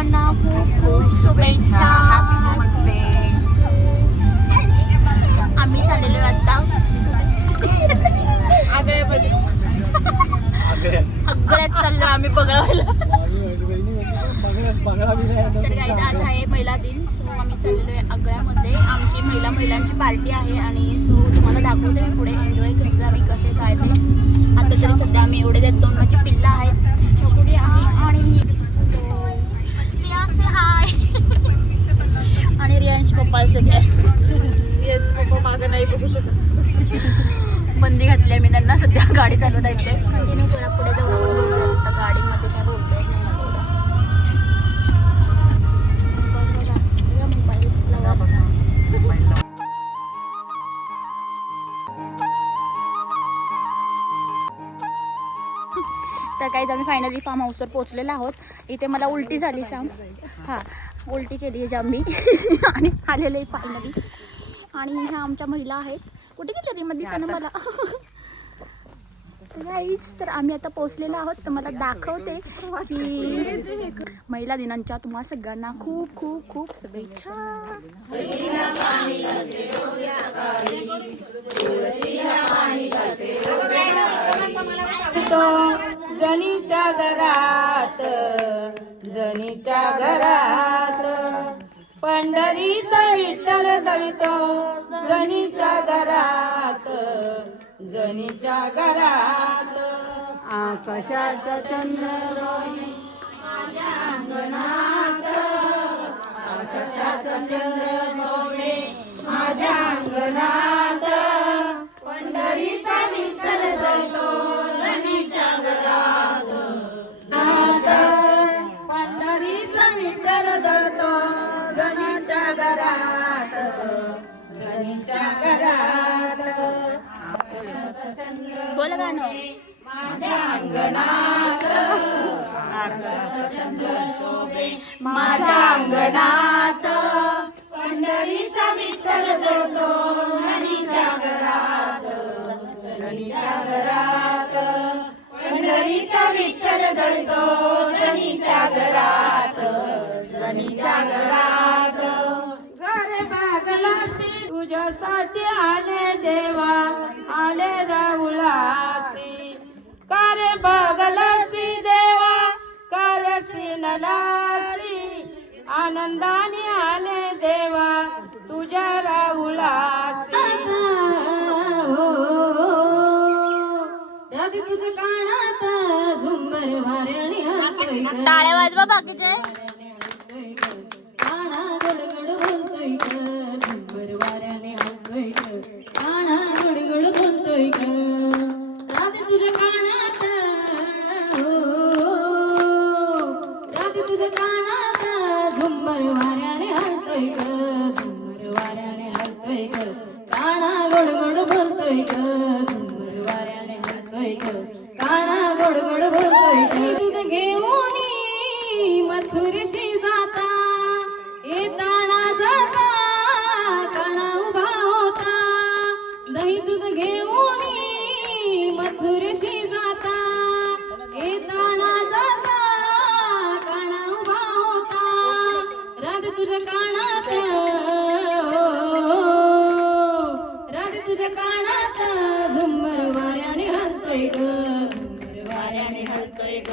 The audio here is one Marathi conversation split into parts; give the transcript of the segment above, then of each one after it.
सर्वांना खूप खूप शुभेच्छा. आम्ही चाललेलो आता आगळ्यामध्ये. आगळ्यात चाललो आम्ही बघायला. तर गाईज आज आहे महिला दिन. सो आम्ही चाललेलो आहे आगळ्यामध्ये. आमची महिलांची पार्टी आहे आणि सो तुम्हाला दाखवते मी पुढे. एन्जॉय करतो आम्ही कसे काय ते. आता तरी सध्या आम्ही एवढे देत 2 माझी पिल्ला आहेत, छोटी आहे आणि हाय आणि रियांश पप्पा सगळे. रियांश पप्पा मागं नाही बघू शकत, बंदी घातली आहे मी त्यांना. सध्या गाडी चालवता येते. कंटिन्यू करा पुढे जाऊन आपण बोलतो गाडीमध्ये काय बोलतोय तर काही आम्ही फायनली फार्म हाऊसवर पोहोचलेलो आहोत. इथे मला उलटी झाली सांग. हां, उलटी केली आहे जाम मी आणि आलेले फायनली. आणि ह्या आमच्या महिला आहेत. कुठे गेल्या रे मध्ये दिसेना मला. तर आम्ही आता पोहोचलेलो आहोत. तर मला दाखवते की महिला दिनांच्या तुम्हा सगळ्यांना खूप खूप खूप शुभेच्छा. जनीच्या घरात जनीच्या घरात पंढरीचा विठ्ठल दळतो. जनीच्या घरात जनीच्या घरात आकाशाचा चंद्र रोही माझ्या अंगणात. आकाशाचा चंद्र रोही माझ्या अंगणात. पंढरीचा विठ्ठल दळतो जनीच्या घरात. पंढरीचा विठ्ठल दळतो जनीच्या घरात. जनीच्या घरात बोला गाणं. माझ्या अंगणात आकाशाचा चंद्र शोभे माझ्या अंगणात. पंढरीचा विठ्ठल दळतो जनीच्या घरात. जनीच्या घरात पंढरीचा विठ्ठल दळतो जनीच्या घरात. जनीच्या घरात घर बागलासी तुझ्यासाठी आले देवा आले राहुलासी. कारे बगलासी देवा कारसी नलासी. आनंदाने आले देवा तुझ्या राहुलासी. राग तुझ्या कानात झुंबर वाऱ्याने हसतोय. टाळ्या वाजवा बाकीचे. काना गडगड बोलतोय ग झुंबर वाऱ्याने हसतोय. काना गडगड बोलतोय ग. राग तुझ्या कानात राग तुझ्या कानात झुंबर वाऱ्याने हसतोय ग. झुंबर वाऱ्याने हसतोय ग. काना गडगड बोलतोय ग. झुंबर वाऱ्याने हसतोय ग. काना गडगड बोलतोय ग. दूध घेऊन मथुरेशी जाता येताना जाता काना उभा होता. दही दूध घेऊन मथुरेशी जाता येताना जाता काना उभा होता. राग तुझ्या कानात राग तुझ्या कानात झुंबर वाऱ्याने हलतोय ग. झुंबर वाऱ्याने हलतोय ग.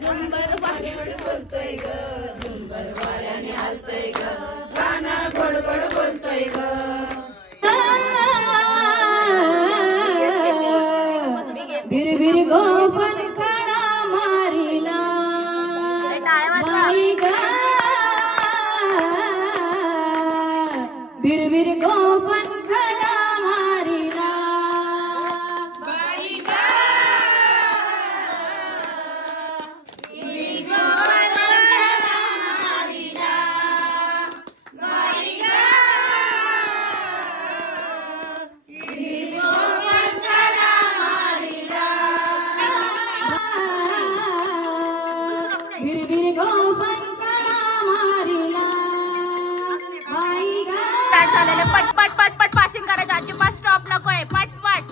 झुंबर वाऱ्याने बोलतोय ग. झुंबर वाऱ्याने हलतोय ग. काना गडगड बोलतोय ग. भिरभिर गोपन खडा मारिला बाई ग. भिरभिर गोपन खडा मारिला बाई ग. भिरभिर गोपन खडा मारिला बाई ग. भिरभिर गोपन खडा मारिला. भिरभिर गोपन खडा मारिला बाई ग. स्टार्ट झालेले. पट पट पट पट पासिंग करायचं. अजिबात स्टॉप नकोय. पट पट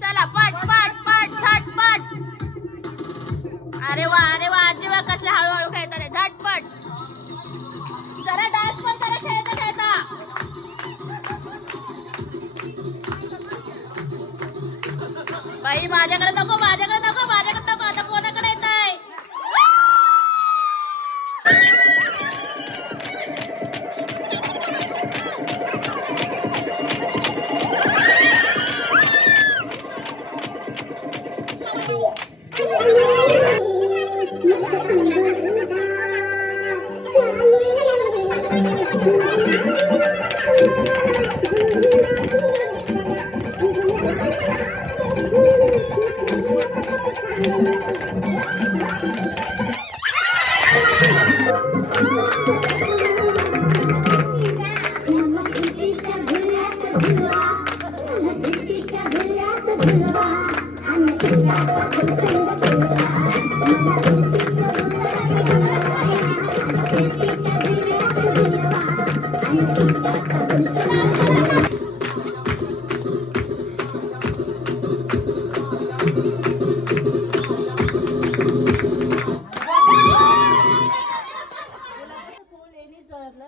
चला. पट पट पट झटपट. अरे वा अरे वा. अजिबात कसले हळूहळू खेळतात झटपट. माझ्याकडे नको आता कोणाकडे येत आहे?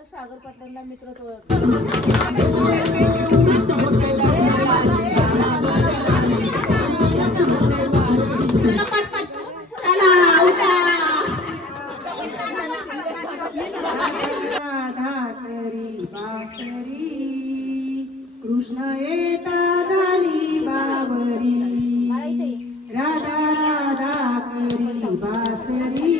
सागर पाटलांना मित्र कृष्ण येता झाली बाबरी राधा राधा करी बासरी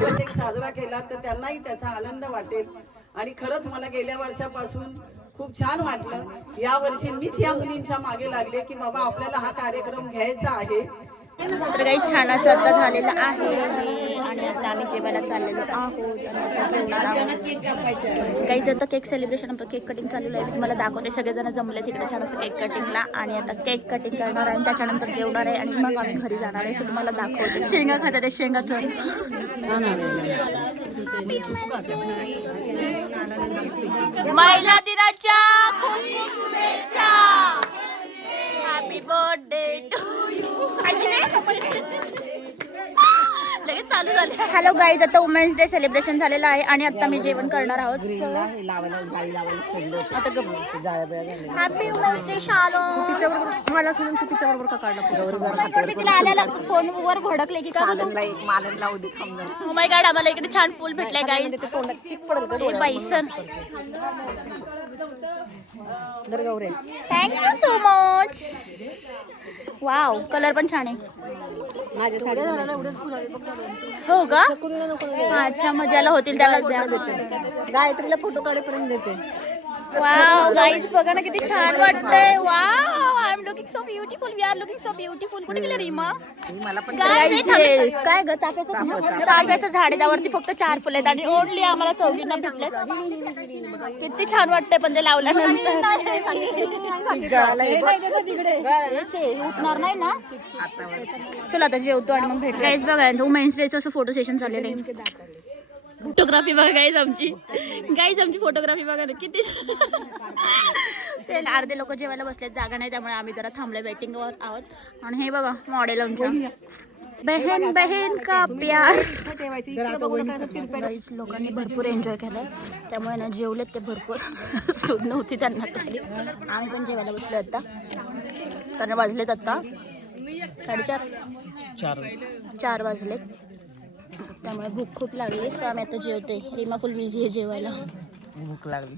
दिवस एक साजरा केला तर त्यांनाही त्याचा आनंद वाटेल. आणि खरंच मला गेल्या वर्षापासून खूप छान वाटलं. या वर्षी मीच या मुलींच्या मागे लागले की बाबा आपल्याला हा कार्यक्रम घ्यायचा आहे. तर काही छान असं आता झालेलं आहे आणि आता आम्ही जेवायला चाललेलो आहोत. काही आता केक सेलिब्रेशन आपलं केक कटिंग चाललेलं आहे. मी तुम्हाला दाखवते सगळेजण जमले तिकडे छान असं केक कटिंगला आणि आता केक कटिंग करणार आहे आणि त्याच्यानंतर जेवणार आहे आणि मग आम्ही घरी जाणार आहे. तुम्हाला दाखवते शेंगा खातात शेंगा चोर. महिला दिनाच्या खूप खूप शुभेच्छा. Happy birthday to you. लगेच चालू झाले. हॅलो गाईज, आता वुमेन्स डे सेलिब्रेशन झालेलं आहे आणि आता मी जेवण करणार आहोत. हॅपी वुमेन्स डे शालो. मला सोडून चुकीच्या बरोबर का काढलं तिला आल्याला फोनवर भडकले की का ओ माय गॉड, आम्हाला इकडे छान फुल भेटलंय गाईज. पैसन thank you so much. Wow, colour पण छान आहे. हो का? अच्छा, मजाला होतील त्यालाच द्या. गायत्रीला फोटो काढेपर्यंत देते. वाव गाईज, बघा ना किती छान वाटतंय. Wow, I am looking so beautiful. We are looking so beautiful. कुठे गेलं रीमा? काय ग? चाफ्याचं झाड आहे, त्यावरती फक्त 4 फुलं आहेत आणि ओढली आम्हाला चौघींना भेटले. किती छान वाटतंय पण ते लावल्यानंतर. उठणार नाही ना. चला आता जेवतो आणि मग भेट. गाईज बघा, वुमेन्स डेचं असं फोटो सेशन चाललेलं आहे. फोटोग्राफी बघा गाईज आमची फोटोग्राफी बघा ना किती. अर्धे लोक जेवायला बसलेत, जागा नाही त्यामुळे आम्ही जरा थांबले वेटिंगवर आहोत. आणि हे बघा मॉडेल आमच्या बहन बहन का प्यार. लोकांनी भरपूर एन्जॉय केलाय त्यामुळे ना जेवलेत ते भरपूर. सूद नव्हती त्यांना कसली. आम्ही पण जेवायला बसलो आता. कारण वाजलेत आता 4:30 वाजलेत. त्यामुळे भूक खूप लागली. सो आम्ही आता जेवते. रीमा फुल बिझी आहे जेवायला. भूक लागली.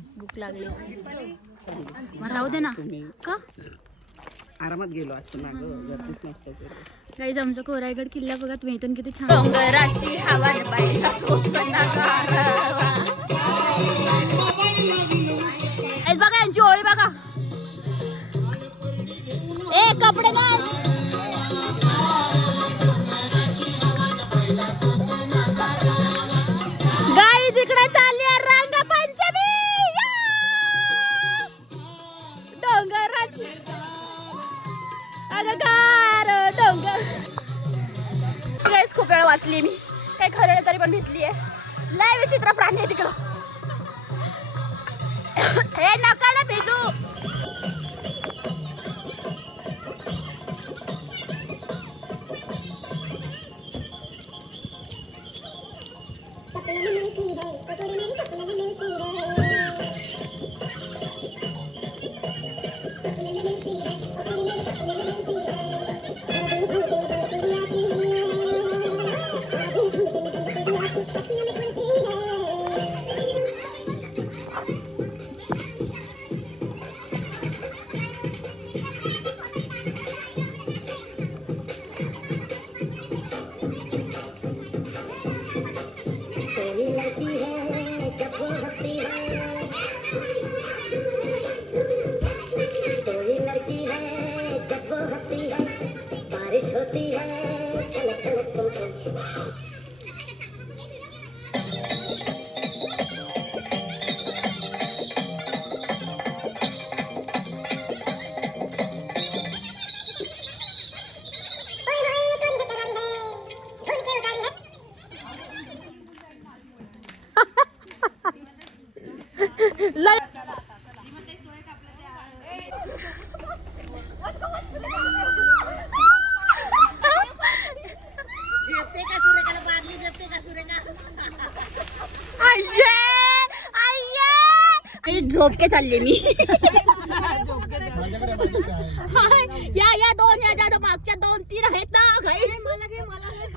मग राहू दे ना. का आरामात गेलो असतो ना काही आमचा कोरायगड किल्ला बघा तुम्ही. इथून किती छान डोंगराची हवा बघा. यांची ओळी बघा. ए कपडे नाही. गाई तिकडे चालली रंगपंचमी. डोंगराची अगं गार डोंगर. गाईज खूप वेळ वाचली मी. काही खरं नाही तरी पण भिजली आहे. लय विचित्र प्राणी आहे तिकडं. हे नका ना भिजू. झोपके चालले मी. या 2 या ज्या मागच्या 2-3 आहेत ना.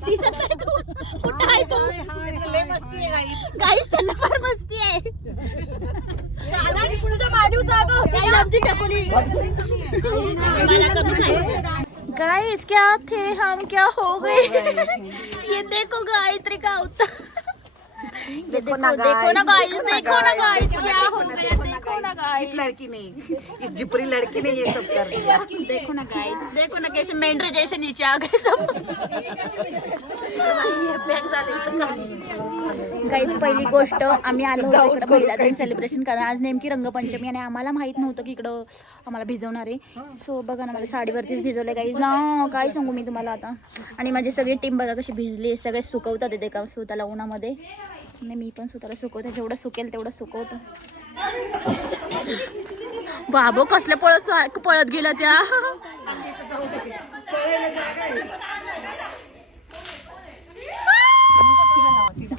दिसत नाही तू. कुठं आहे तू? गाईस त्यांना फार मस्ती आहे. गाइस क्या थे हम, क्या हो गए. ये देखो गायत्री का अवतार. देखो ना गाइस, देखो ना गाइस, क्या हो गया, देखो ना गाइस, इस लड़की ने, इस जिपरी लड़की ने ये सब कर दिया। देखो ना गाइस, देखो ना कैसे मेंढरे जैसे नीचे आ गए सब। गाइस पहिली गोष्ट आम्ही आलो होतो इकडे महिला दिन सेलिब्रेशन करायला. आज नेमकी रंगपंचमी आणि आम्हाला माहित नव्हतं की इकडं आम्हाला भिजवणार आहे. सो बघा ना मला साडीवरतीच भिजवले गाइस ना, काय सांगू मी तुम्हाला आता. आणि माझी सगळी टीम बघा कशी भिजली, सगळे सुकवतात येते का स्वतःला उन्हामध्ये. नाही मी पण स्वतःला सुकवते, जेवढं सुकेल तेवढं सुकवतो. बाबो कसल्या पळत गेला त्या.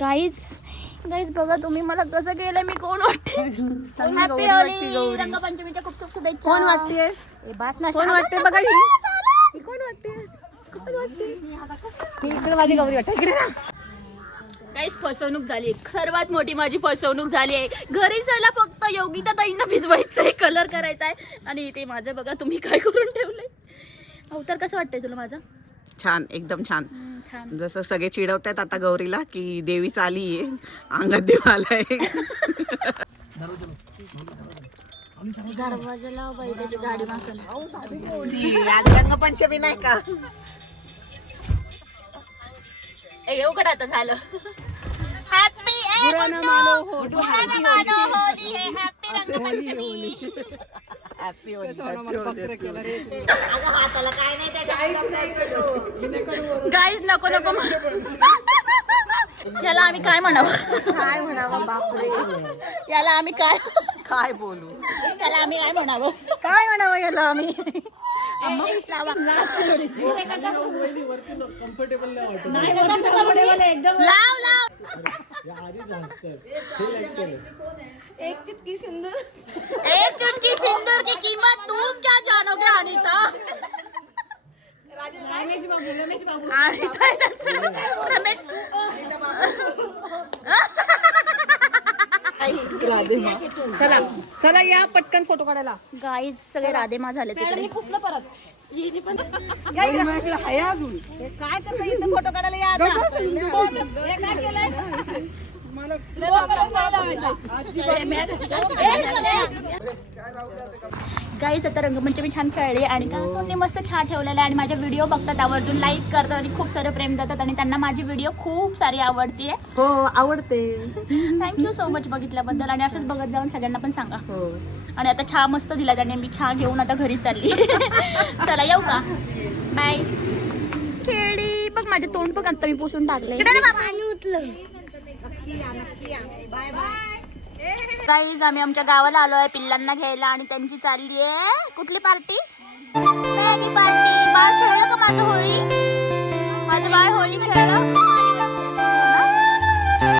गाईज बघा तुम्ही मला कसं केलं, मी कोण वाटते. हॅपी होली, रंगपंचमीच्या खूप खूप शुभेच्छा. कोण वाटतेस? बास ना, कोण वाटते बघा ही कोण वाटते, इकडे माझी गौरी वाटते इकडे ना. काहीच फसवणूक झाली, सर्वात मोठी माझी फसवणूक झाली आहे. घरी जायला फक्त योगिता ताईंना भिजवायचंय, कलर करायचा आहे आणि ते माझं बघा तुम्ही काय करून ठेवलंय. अवतार कसं वाटतंय तुला माझा? छान, एकदम छान. छान. जसं सगळे चिडवतात आता गौरीला की देवीच आलीये, अंगात देव आलाय. दरवाजा लाव बाई, त्याची गाडी मागून. रंगपंचमी नाही का? एवढं आता झालं. Happy Rangpanchami, happy Rangpanchami. Guys नको याला आम्ही काय म्हणावं, बापरे याला आम्ही काय बोलू, त्याला आम्ही काय म्हणावं याला आम्ही. लाव एक चुटकी सिंदूर, एक चुटकी सिंदूर की कीमत तुम क्या जानोगे अनीता. रमेश चला चला या पटकन फोटो काढायला. गाईज सगळे राधेमा झाले तिकडे. पुसलं परत काय करता इथं फोटो काढायला या आता. हे काय केलंय? गाईज आता रंगपंचमी छान खेळली आणि काकूंनी मस्त छान ठेवलेलं आहे आणि माझे व्हिडिओ बघतात, आवर्जून लाईक करतात आणि खूप सारे प्रेम देतात आणि त्यांना माझी व्हिडिओ खूप सारी आवडते. हो आवडते. थँक्यू सो मच बघितल्याबद्दल आणि असंच बघत जाऊन सगळ्यांना पण सांगा. आणि आता चहा मस्त दिला त्याने, मी चहा घेऊन आता घरी चालली. चला येऊ का, बाय. खेळी बघ माझे तोंड बघ आता मी पुसून टाकले. गाईज आम्ही आमच्या गावाला आलोय पिल्लांना घ्यायला आणि त्यांची चालली आहे कुठली पार्टी, पार्टी. बाळ खेळलं का माझं होळी, माझं बाळ होळी खेळलं.